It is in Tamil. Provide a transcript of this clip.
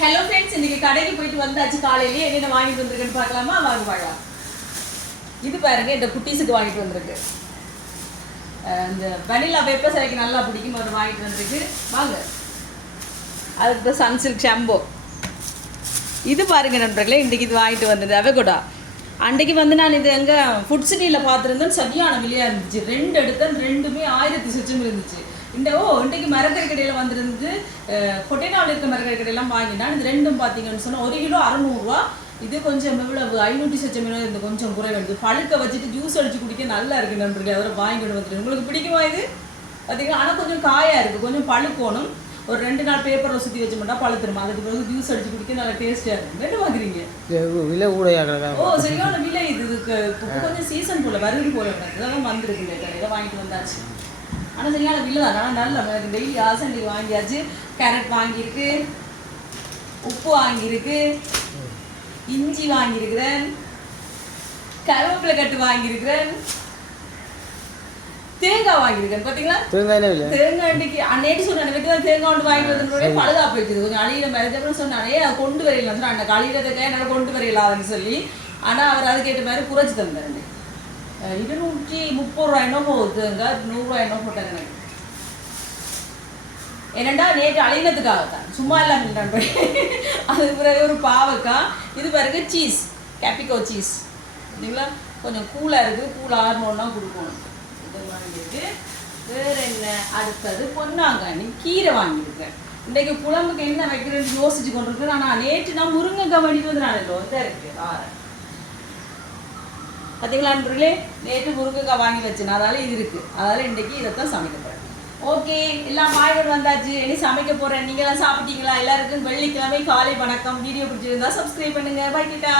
ஹலோ ஃப்ரெண்ட்ஸ், இன்னைக்கு கடைக்கு போயிட்டு வந்தாச்சு. காலையிலேயே என்ன வாங்கிட்டு வந்திருக்குன்னு பார்க்கலாமா? வாங்க பார்க்கலாம். இது பாருங்க, இந்த குட்டீஸுக்கு வாங்கிட்டு வந்திருக்கு. இந்த வெனிலா பேப்பர் எனக்கு நல்லா பிடிக்கும், அவர் வாங்கிட்டு வந்திருக்கு. வாங்க. அதுக்கு சன்சில்க் ஷாம்போ. இது பாருங்க நண்பர்களே, இன்றைக்கி இது வாங்கிட்டு வந்தது அவகோடா. அன்றைக்கு வந்து நான் இது எங்கே ஃபுட் சிட்டியில் பார்த்துருந்தேன். சரியான விலையாக இருந்துச்சு. 2 எடுத்தேன், 2மே 1000 சொச்சம் இருந்துச்சு. இன்றைக்கு மரக்கறி கடையில் வந்துருந்து கொட்டைனாவில் இருக்க மரக்கறி கடையெல்லாம் வாங்கினான். இது 2ம் பார்த்தீங்கன்னு சொன்னால் 1 கிலோ 600 ரூபா. இது கொஞ்சம் எவ்வளவு 500 சொச்சம் இருந்து கொஞ்சம் குறை வருது. பழுக்க வச்சுட்டு ஜூஸ் அடிச்சு குடிக்க நல்லா இருக்குது நண்பர்களே. அதோட வாங்கிட்டு வந்துருக்கு. உங்களுக்கு பிடிக்குமா இது? பார்த்தீங்கன்னா ஆனால் கொஞ்சம் காயாக இருக்குது, கொஞ்சம் பழுக்கணும். ஒரு 2 நாள் பேப்பரில் சுற்றி வச்சு மட்டும் பழுத்துருமா. அதுக்கு பிறகு ஜூஸ் அடிச்சு குடிக்க நல்லா டேஸ்ட்டாக இருக்கும். என்ன பார்க்குறீங்க? விலை கூட. ஓ சரியான விலை. இதுக்கு கொஞ்சம் சீசன் போல் வருது போல இதெல்லாம் வந்துருக்குங்க. இதை வாங்கிட்டு வந்தாச்சு. ஆனால் சரியான விலை தான். ஆனால் நல்ல எனக்கு டெய்லி ஆசண்டி வாங்கியாச்சு. கேரட் வாங்கியிருக்கு, உப்பு வாங்கியிருக்கு, இஞ்சி வாங்கியிருக்கிறேன், கருவேப்பிலை கட்டு வாங்கியிருக்கிறேன், தேங்காய் வாங்கியிருக்கேன். பார்த்தீங்களா? தேங்காய் அன்னைக்கு நேற்று சொன்னேன் தான் தேங்காய் ஒன்று வாங்கிட்டு வந்து பழுதா போயிடுது. கொஞ்சம் அழியில மறைஞ்சப்பறம் சொன்னானே அதை கொண்டு வரையில சொன்னால் அன்னைக்கு அழியிறதுக்கு என்னால் கொண்டு வரையிலாதுன்னு சொல்லி. ஆனால் அவர் அதுக்கேற்ற மாதிரி குறைச்சி தந்தார். 230 ரூபாய் என்ன போகுதுங்க, 100 ரூபாய் என்ன போட்டாங்க எனக்கு. ஏனண்டா நேற்று அழினத்துக்காகத்தான், சும்மா இல்லாமல் போய். அதுக்கு பிறகு ஒரு பாவக்காய். இது பிறகு சீஸ், கேப்பிகோ சீஸ். சரிங்களா? கொஞ்சம் கூலாக இருக்குது, கூல் ஆறணுன்னா கொடுக்கணும். இதை வாங்கிட்டு வேறு என்ன அடுத்தது பொன்னாங்கானி கீரை வாங்கியிருக்கேன். இன்றைக்கு குழம்புக்கு என்ன வைக்கிறேன்னு யோசிச்சு கொண்டு இருக்கேன். ஆனால் நேற்று நான் முருங்கைக்காய் வாங்கிட்டு வந்து நான் இதாக இருக்குது பார்த்தீங்களா நண்பர்களே. நேற்று முருங்கைக்காய் வாங்கி வச்சேன், அதனால இது இருக்குது. அதனால் இன்றைக்கி இதைத்தான் சமைக்க போகிறேன். ஓகே, எல்லாம் வாங்கிட்டு வந்தாச்சு. இனி சமைக்க போகிறேன். நீங்களாம் சாப்பிட்டீங்களா? எல்லாருக்கும் வெள்ளிக்கிழமை காலை வணக்கம். வீடியோ பிடிச்சிருந்தா சப்ஸ்கிரைப் பண்ணுங்கள். பாய் கிட்டா.